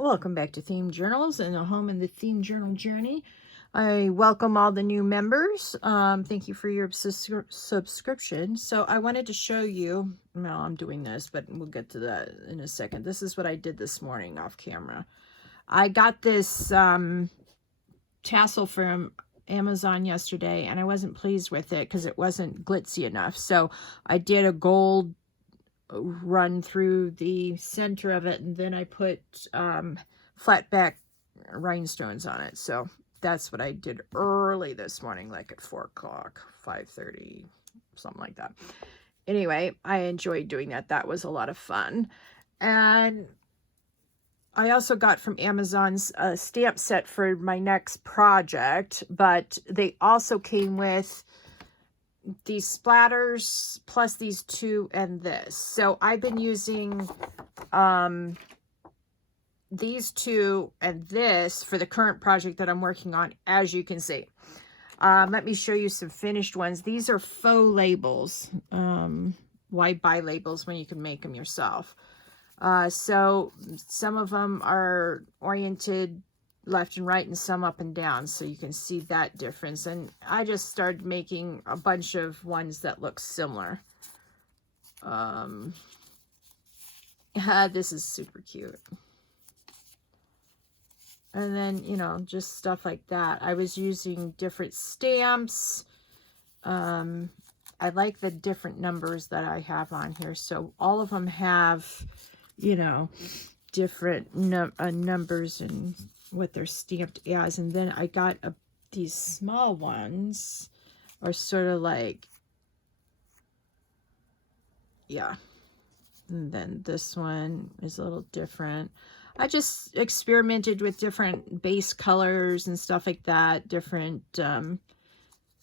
Welcome back to Themed Journals and a home in the Themed Journal journey. I welcome all the new members. Thank you for your subscription. So I wanted to show you, well, I'm doing this, but we'll get to that in a second. This is what I did this morning off camera. I got this tassel from Amazon yesterday, and I wasn't pleased with it because it wasn't glitzy enough. So I did a gold run through the center of it, and then I put flat back rhinestones on it. So that's what I did early this morning, like at 4 o'clock, 5:30, something like that. Anyway, I enjoyed doing that. That was a lot of fun. And I also got from Amazon's stamp set for my next project, but they also came with these splatters plus these two and this. So I've been using these two and this for the current project that I'm working on, as you can see. Let me show you some finished ones. These are faux labels. Why buy labels when you can make them yourself? So some of them are oriented left and right and some up and down, so you can see that difference. And I just started making a bunch of ones that look similar. This is super cute. And then, you know, just stuff like that. I was using different stamps. I like the different numbers that I have on here, so all of them have, you know, different numbers and what they're stamped as. And then I got these small ones are sort of like, yeah. And then this one is a little different. I just experimented with different base colors and stuff like that, different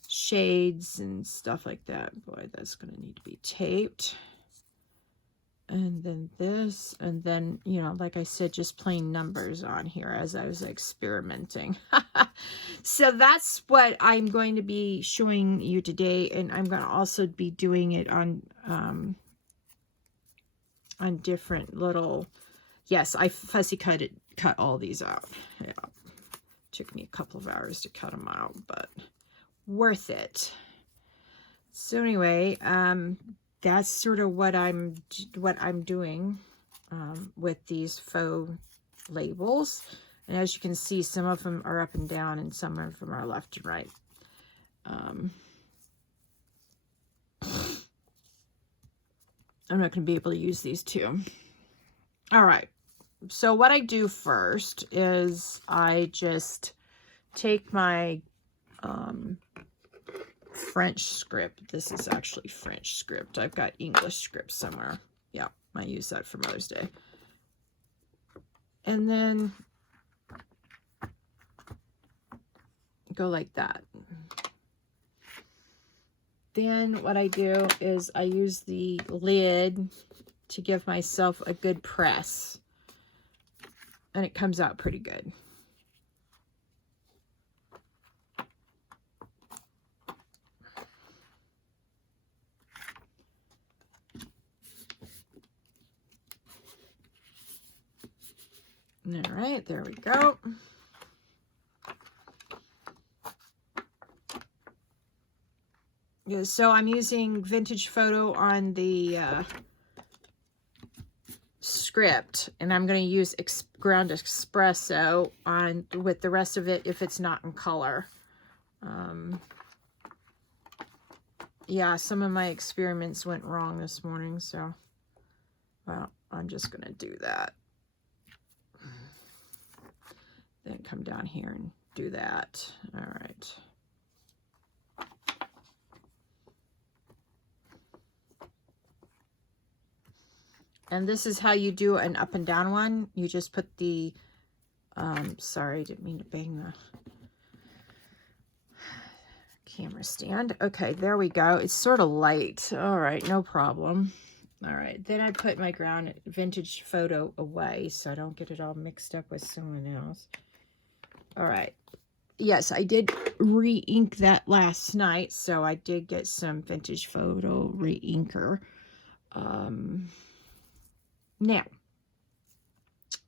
shades and stuff like that. Boy, that's going to need to be taped. And then this, and then, you know, like I said, just plain numbers on here as I was experimenting. So that's what I'm going to be showing you today, and I'm going to also be doing it on different little, yes, I fussy cut all these out. Yeah, took me a couple of hours to cut them out, but worth it. So anyway, that's sort of what I'm doing with these faux labels. And as you can see, some of them are up and down and some of them are left and right. I'm not going to be able to use these two. All right. So what I do first is I just take my French script. This is actually French script. I've got English script somewhere. Yeah, I use that for Mother's Day. And then go like that. Then what I do is I use the lid to give myself a good press. And it comes out pretty good. All right, there we go. Yeah, so I'm using Vintage Photo on the script, and I'm going to use ground espresso on with the rest of it if it's not in color. Yeah, some of my experiments went wrong this morning, so well, I'm just going to do that. Then come down here and do that. All right. And this is how you do an up and down one. You just put the, sorry, didn't mean to bang the camera stand. Okay, there we go. It's sort of light. All right, no problem. All right, then I put my ground Vintage Photo away so I don't get it all mixed up with someone else. All right. Yes, I did re-ink that last night, so I did get some Vintage Photo re-inker. Now,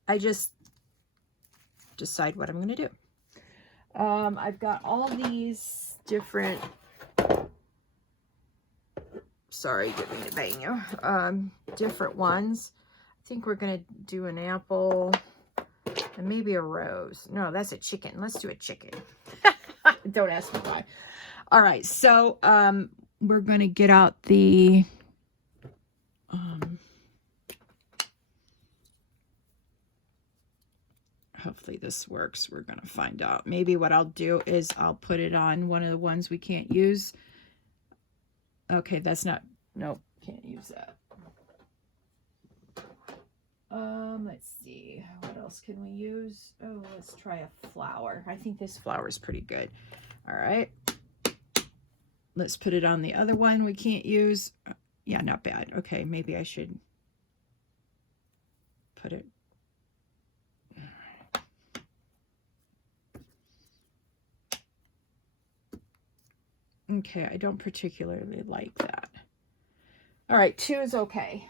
I just decide what I'm going to do. I've got all these different, sorry, didn't mean to bang you, different ones. I think we're going to do an apple and maybe a rose. No, that's a chicken. Let's do a chicken. Don't ask me why. All right, so we're going to get out the hopefully this works. We're going to find out. Maybe what I'll do is I'll put it on one of the ones we can't use. Okay, that's not, nope, can't use that. Let's see, what else can we use? Oh, let's try a flower. I think this flower is pretty good. All right, let's put it on the other one we can't use. Yeah, not bad. Okay, maybe I should put it. Okay, I don't particularly like that. All right, 2 is okay.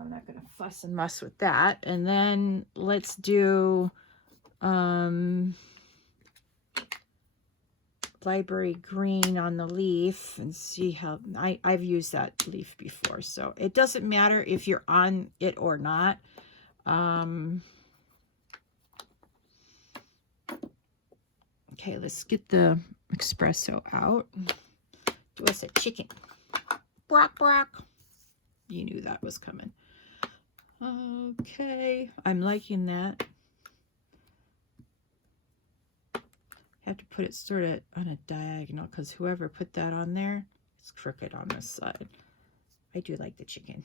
I'm not going to fuss and muss with that. And then let's do library green on the leaf and see how I've used that leaf before. So it doesn't matter if you're on it or not. Okay, let's get the espresso out. Do us a chicken. Brock, brock. You knew that was coming. Okay, I'm liking that. Have to put it sort of on a diagonal because whoever put that on there, it's crooked on this side. I do like the chicken.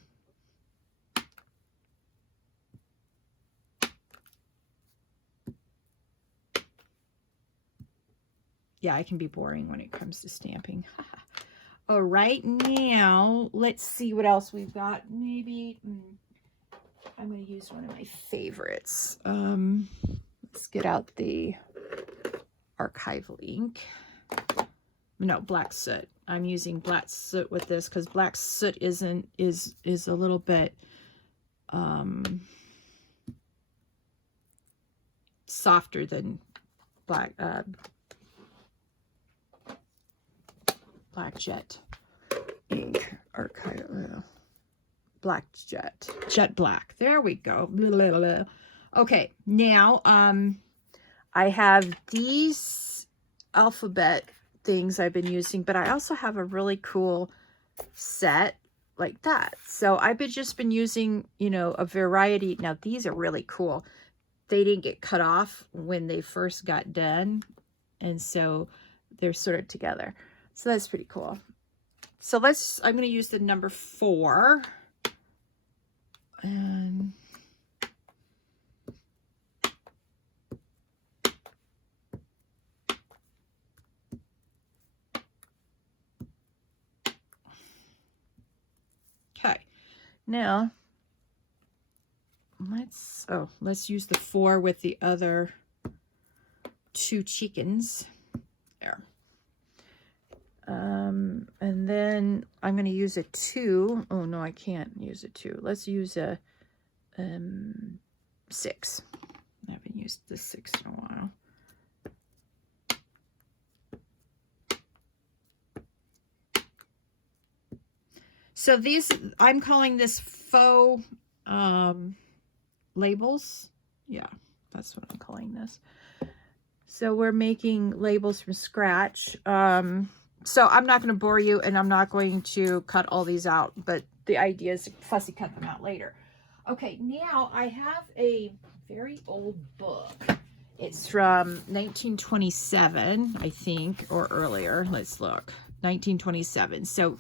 Yeah, I can be boring when it comes to stamping. All right, now let's see what else we've got. Maybe I'm going to use one of my favorites. Let's get out the Archival Ink. No, black soot. I'm using black soot with this because black soot is a little bit softer than black jet ink. Archival black jet black. There we go. Blah, blah, blah. Okay, now I have these alphabet things I've been using, but I also have a really cool set like that. So I've just been using, you know, a variety. Now these are really cool. They didn't get cut off when they first got done, and so they're sort of together. So that's pretty cool. So I'm going to use the number 4. And okay, now let's use the 4 with the other 2 chickens there. And then I'm going to use a 2. Oh no, I can't use a 2. Let's use a 6. I haven't used the 6 in a while. So these, I'm calling this faux labels. Yeah, that's what I'm calling this. So we're making labels from scratch. So I'm not going to bore you, and I'm not going to cut all these out, but the idea is to fussy cut them out later. Okay, now I have a very old book. It's from 1927, I think, or earlier. Let's look. 1927. So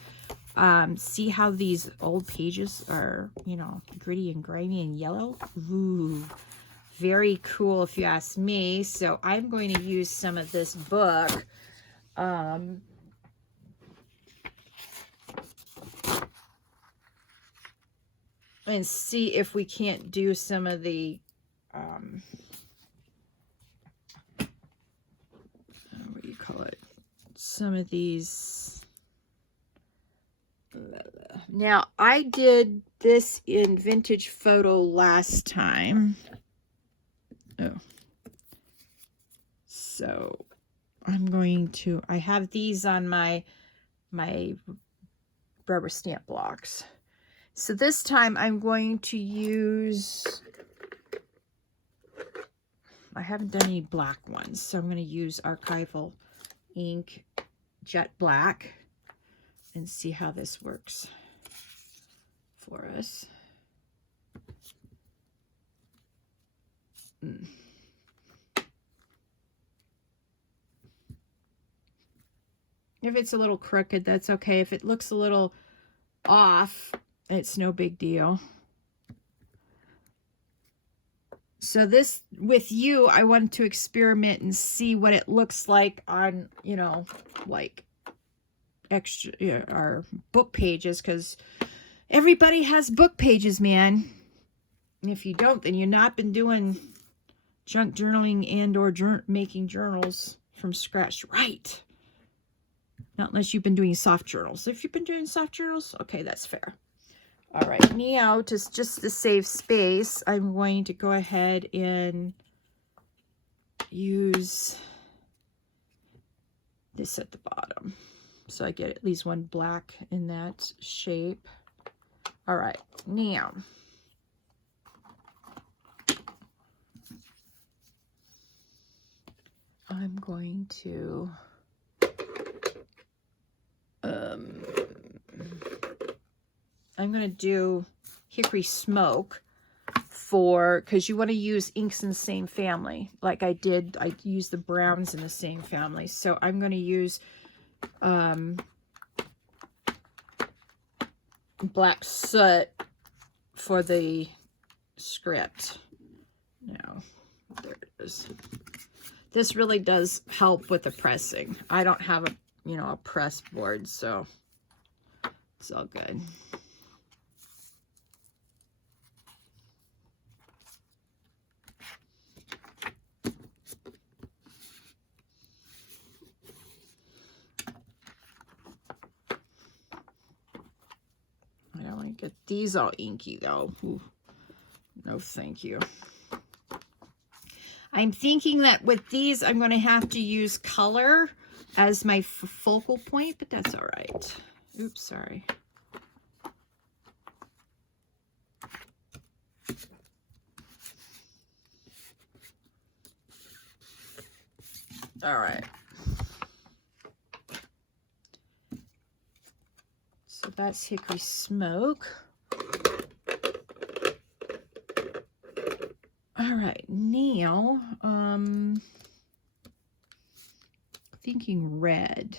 see how these old pages are, you know, gritty and grimy and yellow? Ooh, very cool if you ask me. So I'm going to use some of this book. And see if we can't do some of the what do you call it? Some of these. Now, I did this in Vintage Photo last time. Oh, So I'm going to, I have these on my rubber stamp blocks. So this time I'm going to use, I haven't done any black ones, so I'm going to use Archival Ink Jet Black and see how this works for us. If it's a little crooked, that's okay. If it looks a little off, it's no big deal. So this, with you, I wanted to experiment and see what it looks like on, you know, like extra, our book pages, because everybody has book pages, man. And if you don't, then you've not been doing junk journaling and or making journals from scratch right. Not unless you've been doing soft journals. If you've been doing soft journals, okay, that's fair. All right, now, just to save space, I'm going to go ahead and use this at the bottom. So I get at least one black in that shape. All right, now, I'm going to do Hickory Smoke because you want to use inks in the same family. Like I did, I used the browns in the same family. So I'm going to use Black Soot for the script. Now, there it is. This really does help with the pressing. I don't have a, you know, a press board, so it's all good. I don't want to get these all inky though. Ooh. No, thank you. I'm thinking that with these, I'm going to have to use color as my focal point, but that's all right. Oops, sorry. All right. So that's Hickory Smoke. All right, now, thinking red.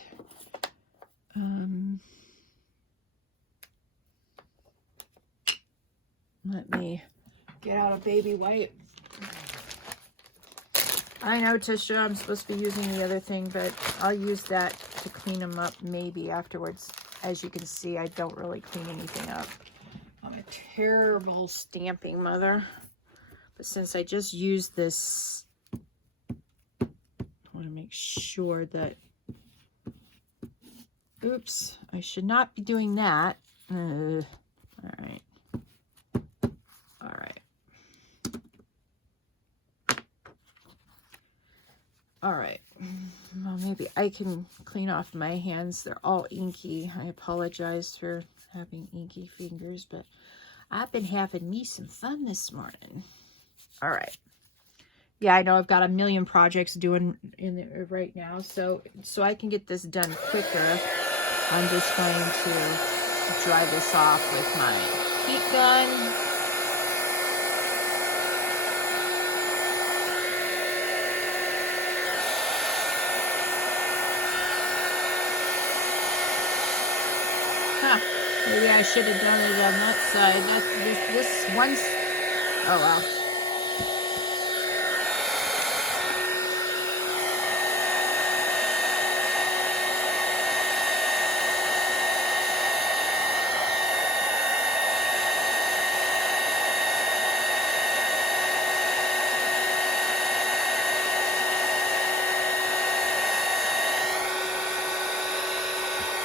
Let me get out a baby wipe. I know, Tisha, I'm supposed to be using the other thing, but I'll use that to clean them up maybe afterwards. As you can see, I don't really clean anything up. I'm a terrible stamping mother. But since I just used this, I want to make sure that, oops, I should not be doing that. All right. All right. All right. Well, maybe I can clean off my hands. They're all inky. I apologize for having inky fingers, but I've been having me some fun this morning. All right. Yeah, I know I've got a million projects doing in there right now, so I can get this done quicker. I'm just going to dry this off with my heat gun. Huh. Maybe I should have done it on that side. That's this one's. Oh well.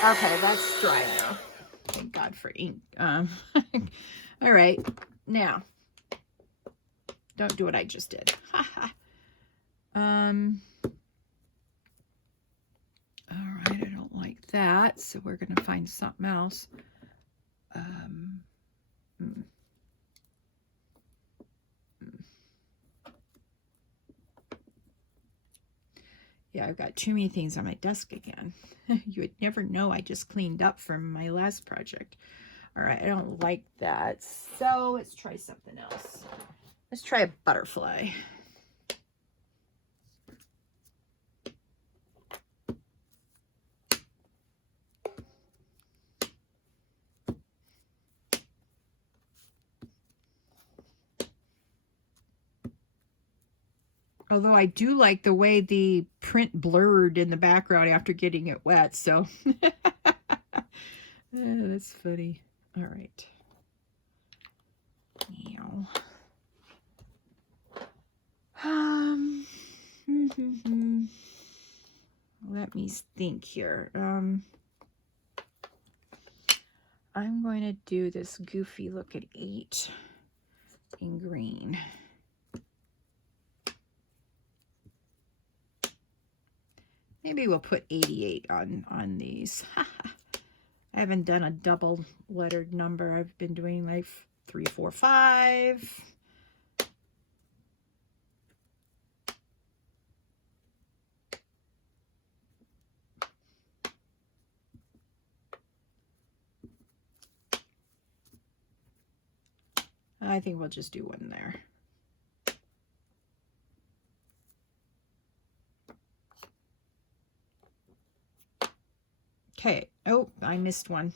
Okay, that's dry now. Thank God for ink. All right, now, don't do what I just did. that, so we're going to find something else. Yeah, I've got too many things on my desk again. You would never know I just cleaned up from my last project. All right, I don't like that. So let's try something else. Let's try a butterfly. Although I do like the way the print blurred in the background after getting it wet, so that's funny. All right. Meow. Let me think here. I'm going to do this goofy look at 8 in green. Maybe we'll put 88 on these. I haven't done a double lettered number. I've been doing like 3, 4, 5. I think we'll just do one there. Okay. Oh, I missed one.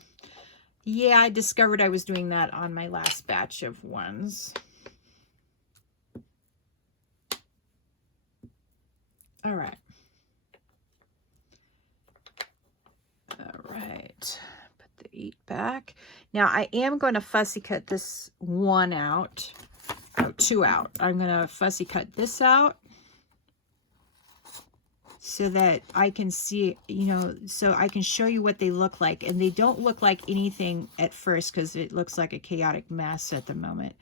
Yeah, I discovered I was doing that on my last batch of ones. All right. All right. Put the 8 back. Now I am going to fussy cut this one out. Oh, 2 out. I'm going to fussy cut this out so that I can see, you know, so I can show you what they look like. And they don't look like anything at first because it looks like a chaotic mess at the moment.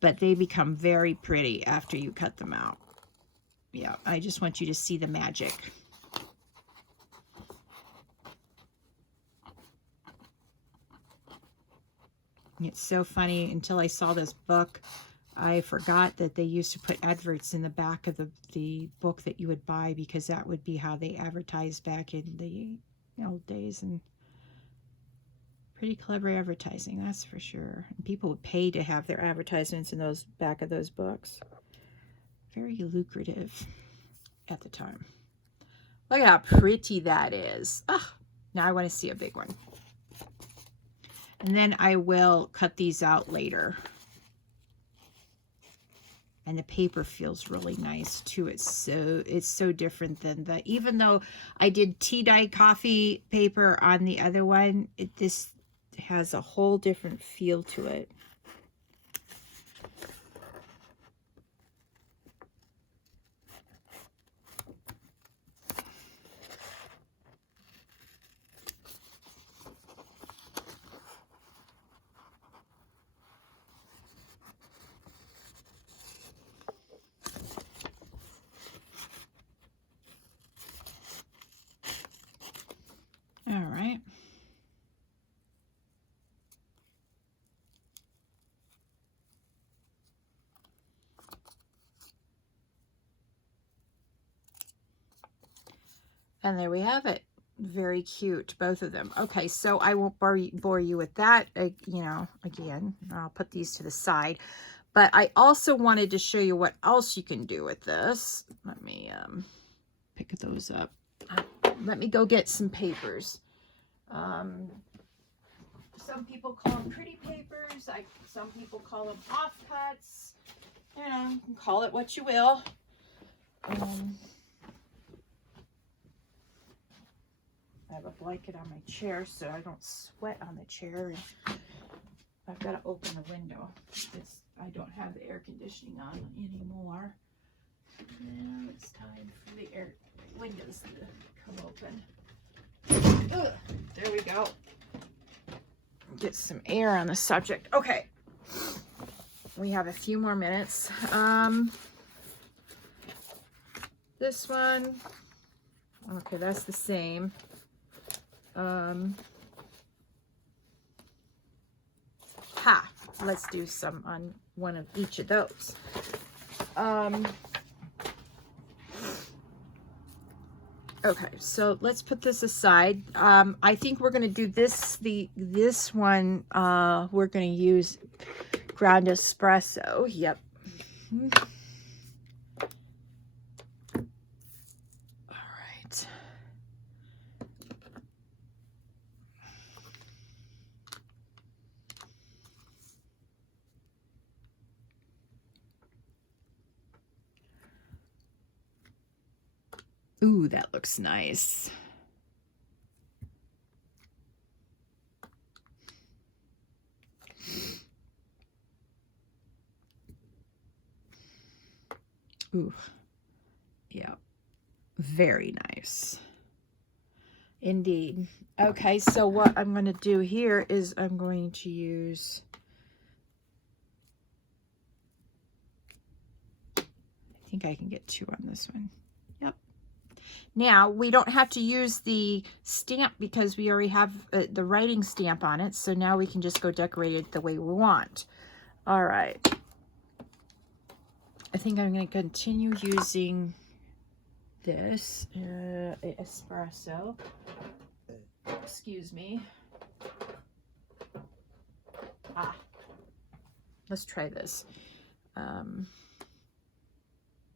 But they become very pretty after you cut them out. Yeah, I just want you to see the magic. It's so funny. Until I saw this book, I forgot that they used to put adverts in the back of the book that you would buy, because that would be how they advertised back in the old days. And pretty clever advertising, that's for sure. And people would pay to have their advertisements in those back of those books. Very lucrative at the time. Look at how pretty that is. Ah, now I want to see a big one. And then I will cut these out later. And the paper feels really nice too. It's so different than the, even though I did tea dye coffee paper on the other one, this has a whole different feel to it. All right. And there we have it. Very cute, both of them. Okay, so I won't bore you with that. You know, again, I'll put these to the side. But I also wanted to show you what else you can do with this. Let me pick those up. Let me go get some papers. Some people call them pretty papers. Some people call them offcuts. You know, call it what you will. I have a blanket on my chair so I don't sweat on the chair. And I've got to open the window. I don't have the air conditioning on anymore. Now it's time for the windows to come open. Ugh, there we go. Get some air on the subject. Okay. We have a few more minutes. This one. Okay, that's the same. Let's do some on one of each of those. Okay, so let's put this aside. I think we're going to do this one. We're going to use ground espresso. Yep. All right. Ooh, that looks nice. Ooh, yeah, very nice. Indeed. Okay, so what I'm going to do here is I'm going to use, I think I can get 2 on this one. Yep. Now, we don't have to use the stamp because we already have the writing stamp on it, so now we can just go decorate it the way we want. All right. I think I'm going to continue using this espresso. Excuse me. Let's try this.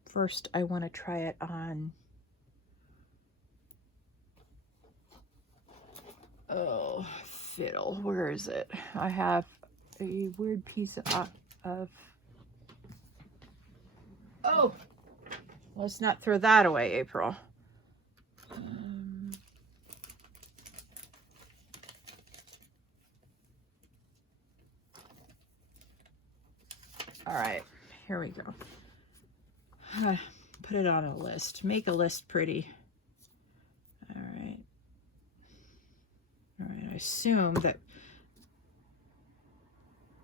First, I want to try it on. Oh, fiddle. Where is it? I have a weird piece of oh, let's not throw that away, April. All right, here we go. Put it on a list. Make a list pretty. All right. All right, I assume that,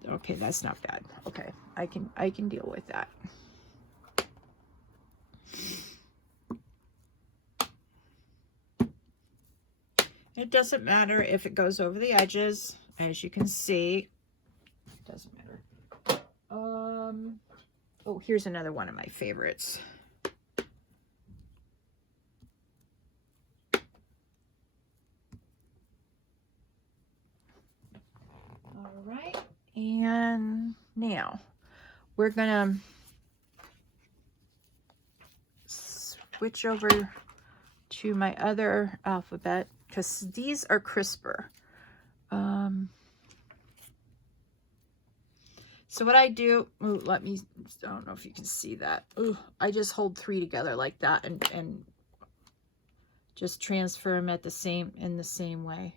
okay, that's not bad. Okay, I can deal with that. It doesn't matter if it goes over the edges, as you can see. It doesn't matter. Oh, here's another one of my favorites. All right, and now we're gonna switch over to my other alphabet because these are crisper. So what I do, ooh, I don't know if you can see that. Ooh, I just hold 3 together like that and just transfer them in the same way.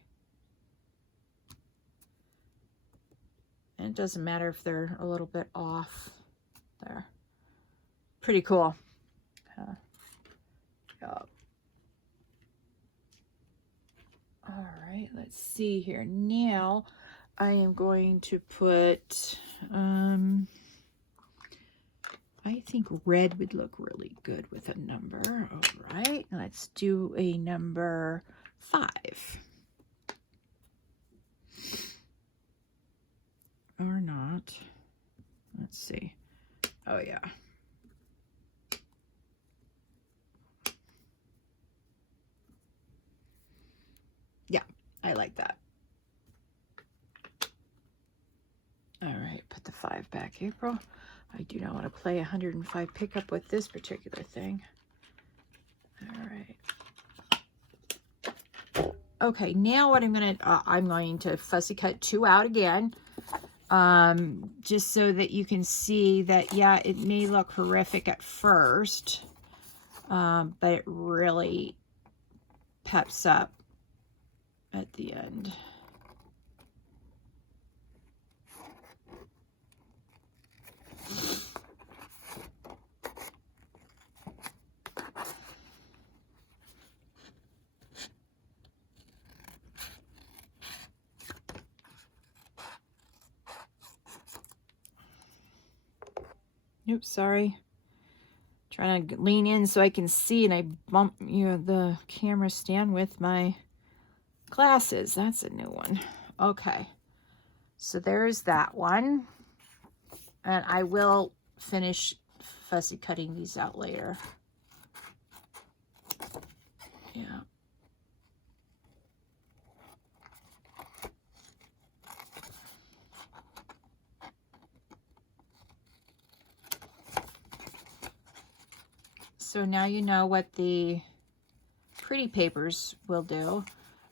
And it doesn't matter if they're a little bit off there. Pretty cool. Yeah. All right, let's see here. Now I am going to put, I think red would look really good with a number. All right, let's do a number 5. Or not. Let's see. Oh, yeah. Yeah, I like that. All right, put the 5 back, April. I do not want to play 105 pickup with this particular thing. All right. Okay, now what I'm going to fussy cut 2 out again. Just so that you can see that, yeah, it may look horrific at first, but it really peps up at the end. Oops, sorry. Trying to lean in so I can see, and I bump the camera stand with my Glasses, that's a new one. Okay, so there's that one. And I will finish fussy cutting these out later. Yeah. So now you know what the pretty papers will do.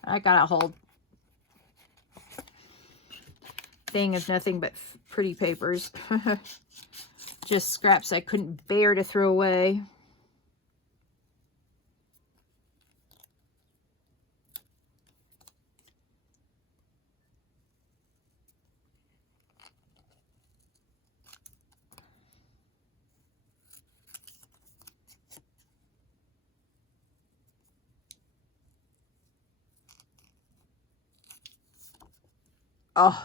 I got a whole thing of nothing but pretty papers. Just scraps I couldn't bear to throw away. Oh,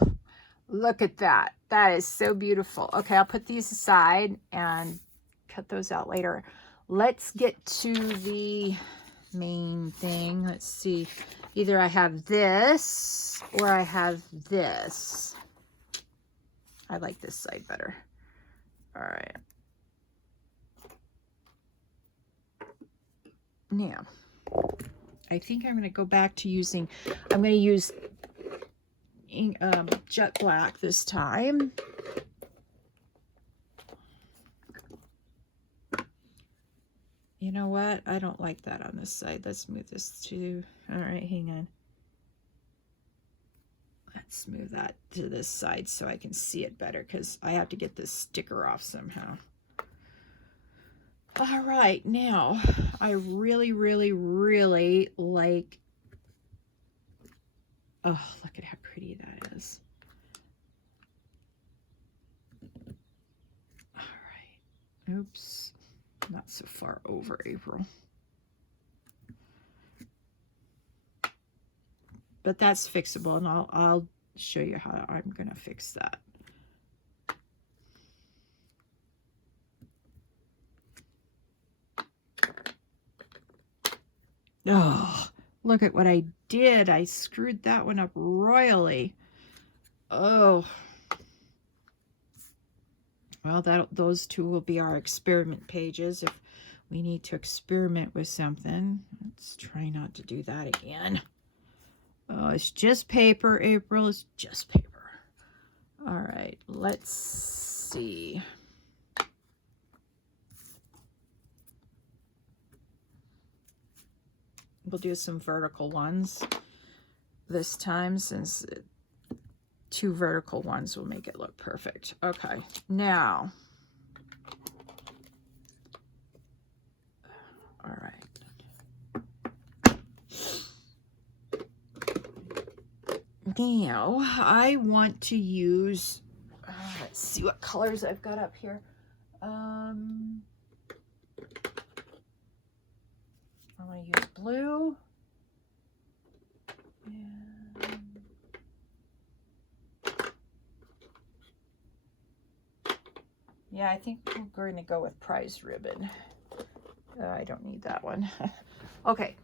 look at that. That is so beautiful. Okay, I'll put these aside and cut those out later. Let's get to the main thing. Let's see. Either I have this or I have this. I like this side better. All right. Now, I think I'm going to go back to using, I'm going to use jet black this time. You know what? I don't like that on this side. Let's move this to, all right, hang on. Let's move that to this side so I can see it better because I have to get this sticker off somehow. All right, now I really, really, really like, oh, look at how pretty that is. All right, oops, not so far over, April. But that's fixable, and I'll show you how I'm gonna fix that. Oh, look at what I did. I screwed that one up royally. Oh. Well, those two will be our experiment pages if we need to experiment with something. Let's try not to do that again. Oh, it's just paper, April. It's just paper. All right, let's see. We'll do some vertical ones this time since two vertical ones will make it look perfect. Okay, now, all right. Now, I want to use, let's see what colors I've got up here. I want to use blue. And yeah, I think we're going to go with prize ribbon. I don't need that one. Okay,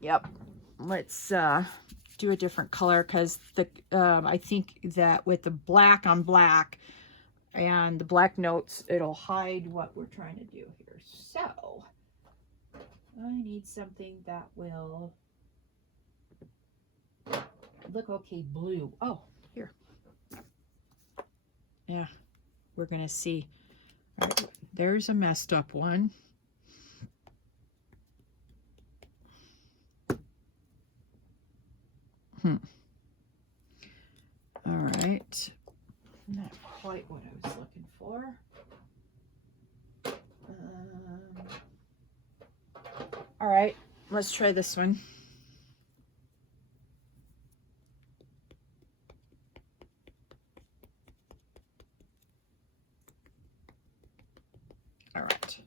yep. Let's do a different color because the I think that with the black on black and the black notes, it'll hide what we're trying to do here. So I need something that will look okay blue. Oh, here. Yeah, we're gonna see. All right, there's a messed up one. All right, not quite what I was looking for. All right, let's try this one. All right,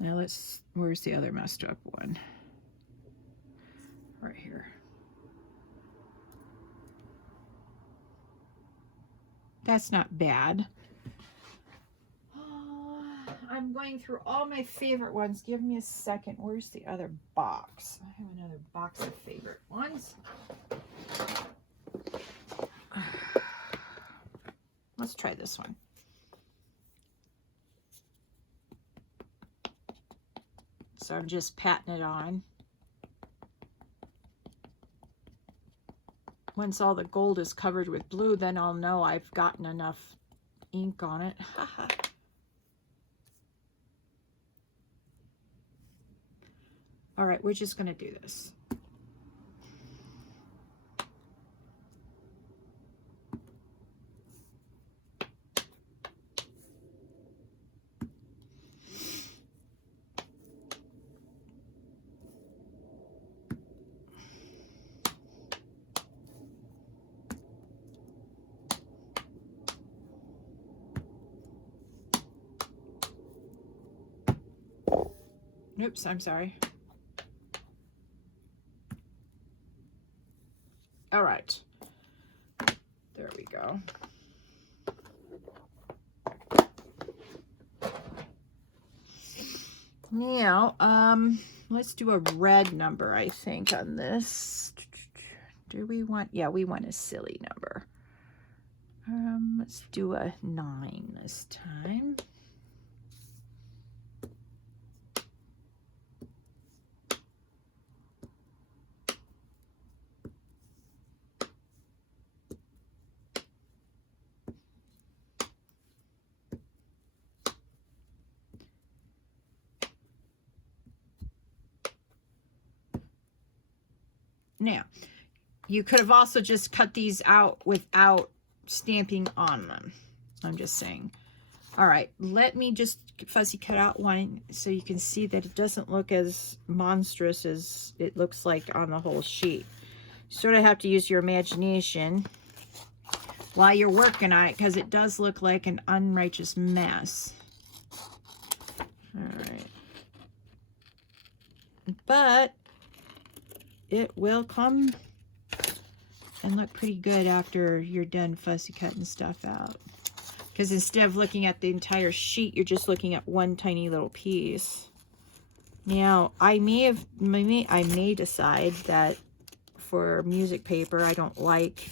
now let's, where's the other messed up one? Right here. That's not bad. I'm going through all my favorite ones. Give me a second. Where's the other box? I have another box of favorite ones. Let's try this one. So I'm just patting it on. Once all the gold is covered with blue, then I'll know I've gotten enough ink on it. All right, we're just going to do this. Oops, I'm sorry. All right. There we go. Now, let's do a red number, I think, on this. Do we want, yeah, we want a silly number. Let's do a 9 this time. Now, you could have also just cut these out without stamping on them. I'm just saying. All right, let me just fussy cut out one so you can see that it doesn't look as monstrous as it looks like on the whole sheet. You sort of have to use your imagination while you're working on it, because it does look like an unrighteous mess. All right. But it will come and look pretty good after you're done fussy cutting stuff out. Because instead of looking at the entire sheet, you're just looking at one tiny little piece. Now, I may decide that for music paper, I don't like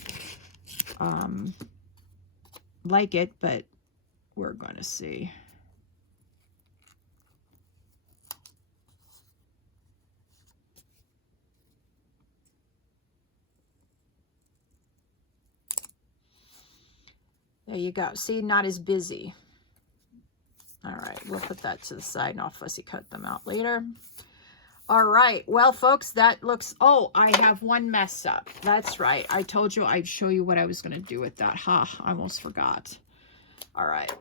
it, but we're going to see. There you go. See, not as busy. All right, we'll put that to the side and I'll fussy cut them out later. All right, well, folks, that looks, oh, I have one mess up. That's right. I told you I'd show you what I was going to do with that. Ha, I almost forgot. All right.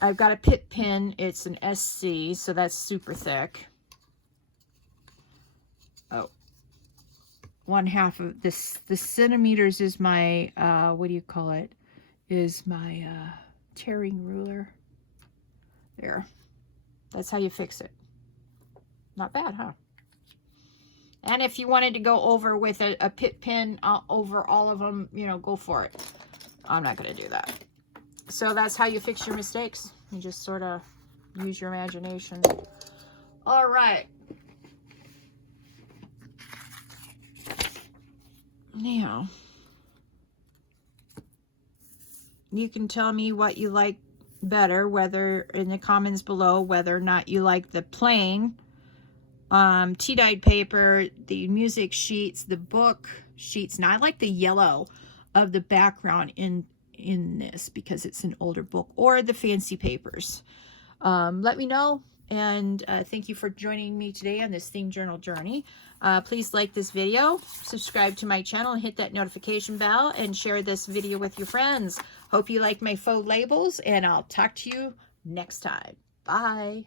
I've got a pit pin. It's an SC, so that's super thick. Oh. 1/2 of this, the centimeters is my, what do you call it? Is my tearing ruler. There. That's how you fix it. Not bad, huh? And if you wanted to go over with a pit pin over all of them, you know, go for it. I'm not going to do that. So that's how you fix your mistakes. You just sort of use your imagination. All right. Now, you can tell me what you like better, whether in the comments below, whether or not you like the plain tea-dyed paper, the music sheets, the book sheets. Now, I like the yellow of the background in this because it's an older book, or the fancy papers. Let me know. And thank you for joining me today on this theme journal journey. Please like this video, subscribe to my channel, and hit that notification bell, and share this video with your friends. Hope you like my faux labels, and I'll talk to you next time. Bye.